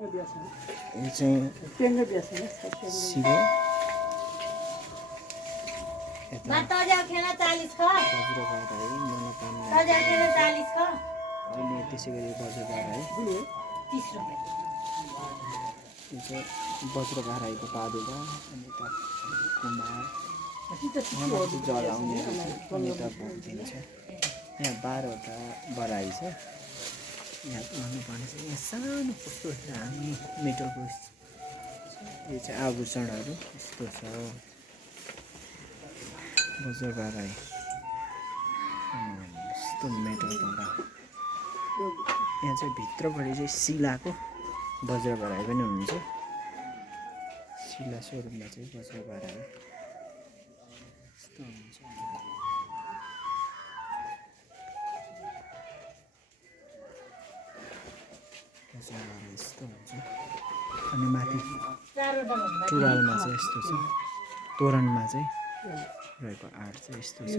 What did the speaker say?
यो चाहिँ शिव अनि त्यसै गरी वज्रबार है यो चाहिँ वज्रबाराईको पादुका अनि यता कुमार जल आउने अनि यता भोग दिन्छ। यहाँ 12वटा बराई छ। यहाँ भन्नुपर्ने चाहिँ यहाँ सानो कस्तो दामी मेटलको यो चाहिँ आभूषणहरू यस्तो छ। वज्रबाराई यस्तो मेटलको यहाँ चाहिँ भित्रपट्टि चाहिँ शिलाको वज्रबाराई पनि हुनुहुन्छ। शिला स्वरूपमा चाहिँ वज्रबाराई यस्तो हुन्छ। यस्तो हुन्छ अनि माथि टुरालमा चाहिँ यस्तो छ। तोरणमा चाहिँ रहेको आर्ट चाहिँ यस्तो छ।